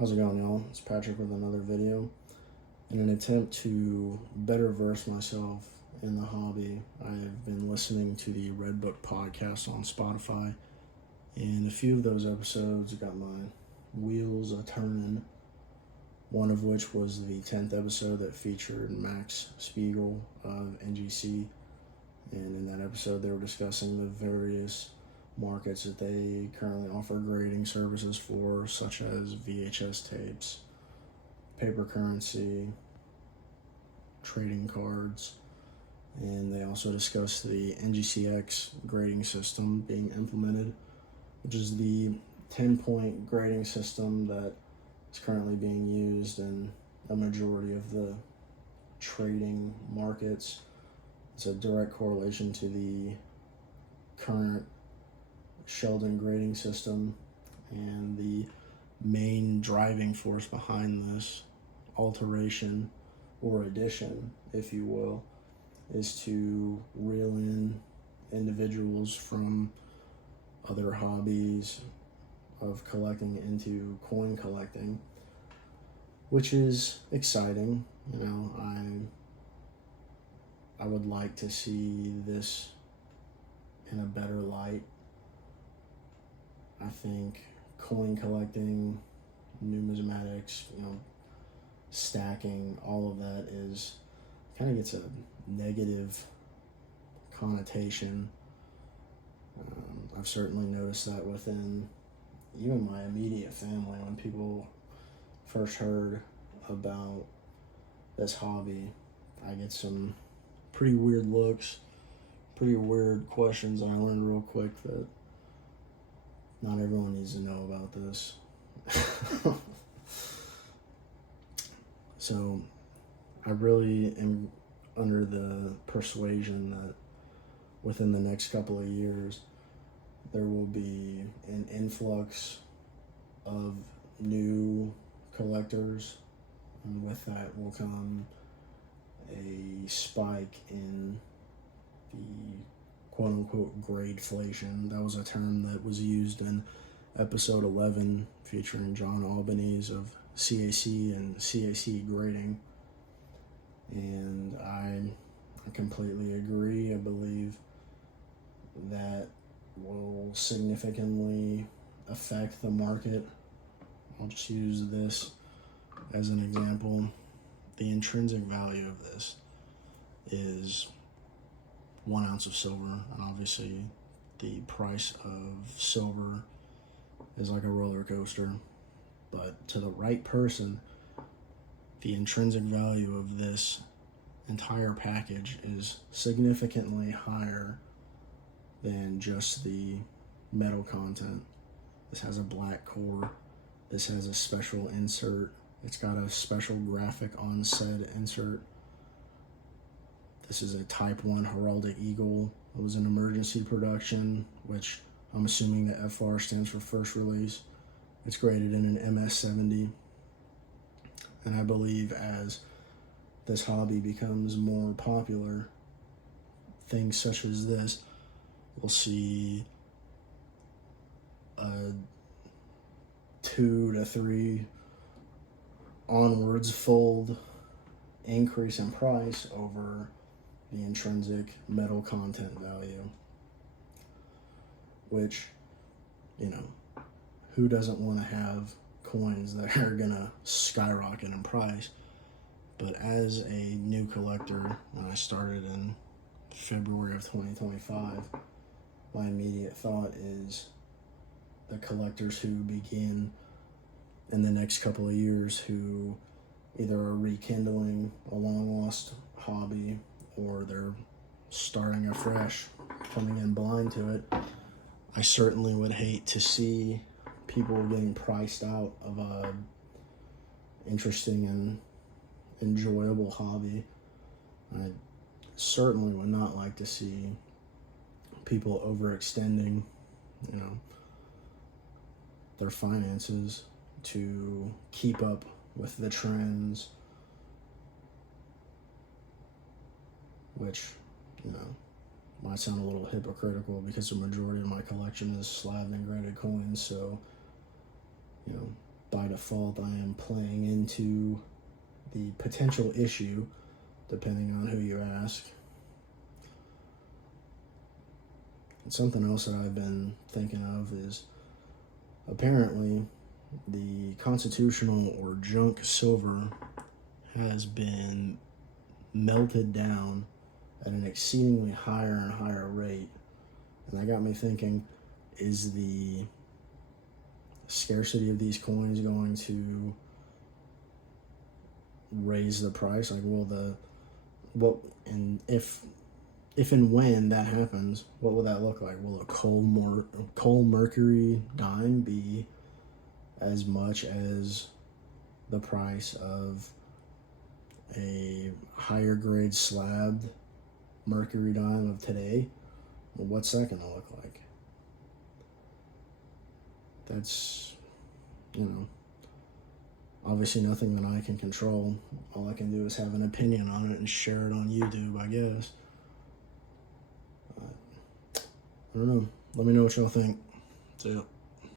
How's it going, y'all? It's Patrick with another video. In an attempt to better verse myself in the hobby, I've been listening to the Red Book podcast on Spotify, and a few of those episodes got my wheels a-turning, one of which was the 10th episode that featured Max Spiegel of NGC, and in that episode they were discussing the various markets that they currently offer grading services for, such as VHS tapes, paper currency, trading cards, and they also discussed the NGCX grading system being implemented, which is the 10-point grading system that is currently being used in a majority of the trading markets. It's a direct correlation to the current Sheldon grading system, and the main driving force behind this alteration or addition, if you will, is to reel in individuals from other hobbies of collecting into coin collecting, which is exciting. I would like to see this in a better light. I think coin collecting, numismatics, stacking, all of that is kind of gets a negative connotation. I've certainly noticed that within even my immediate family. When people first heard about this hobby, I get some pretty weird looks, pretty weird questions, and I learned real quick that not everyone needs to know about this. So I really am under the persuasion that within the next couple of years, there will be an influx of new collectors, and with that will come a spike in the quote-unquote gradeflation. That was a term that was used in episode 11 featuring John Albanese of CAC and CAC grading, and I completely agree. I believe that will significantly affect the market. I'll just use this as an example. The intrinsic value of this is 1 ounce of silver, and obviously the price of silver is like a roller coaster, but to the right person, the intrinsic value of this entire package is significantly higher than just the metal content. This has a black core, this has a special insert, it's got a special graphic on said insert. This is a Type 1 heraldic eagle. It was an emergency production, which I'm assuming the FR stands for first release. It's graded in an MS-70. And I believe as this hobby becomes more popular, things such as this, we'll see a 2 to 3 onwards fold increase in price over the intrinsic metal content value, which, who doesn't want to have coins that are gonna skyrocket in price? But as a new collector, and I started in February of 2025, my immediate thought is the collectors who begin in the next couple of years, who either are rekindling a long lost hobby or they're starting afresh, coming in blind to it. I certainly would hate to see people getting priced out of a interesting and enjoyable hobby. I certainly would not like to see people overextending, their finances to keep up with the trends, which, might sound a little hypocritical because the majority of my collection is slab and graded coins. So, by default, I am playing into the potential issue, depending on who you ask. And something else that I've been thinking of is apparently the constitutional or junk silver has been melted down at an exceedingly higher and higher rate. And that got me thinking, is the scarcity of these coins going to raise the price? Like, if and when that happens, what will that look like? Will a coal mercury dime be as much as the price of a higher grade slabbed mercury dime of today? Well, what's that going to look like? That's, obviously nothing that I can control. All I can do is have an opinion on it and share it on YouTube, I guess. I don't know. Let me know what y'all think. See ya.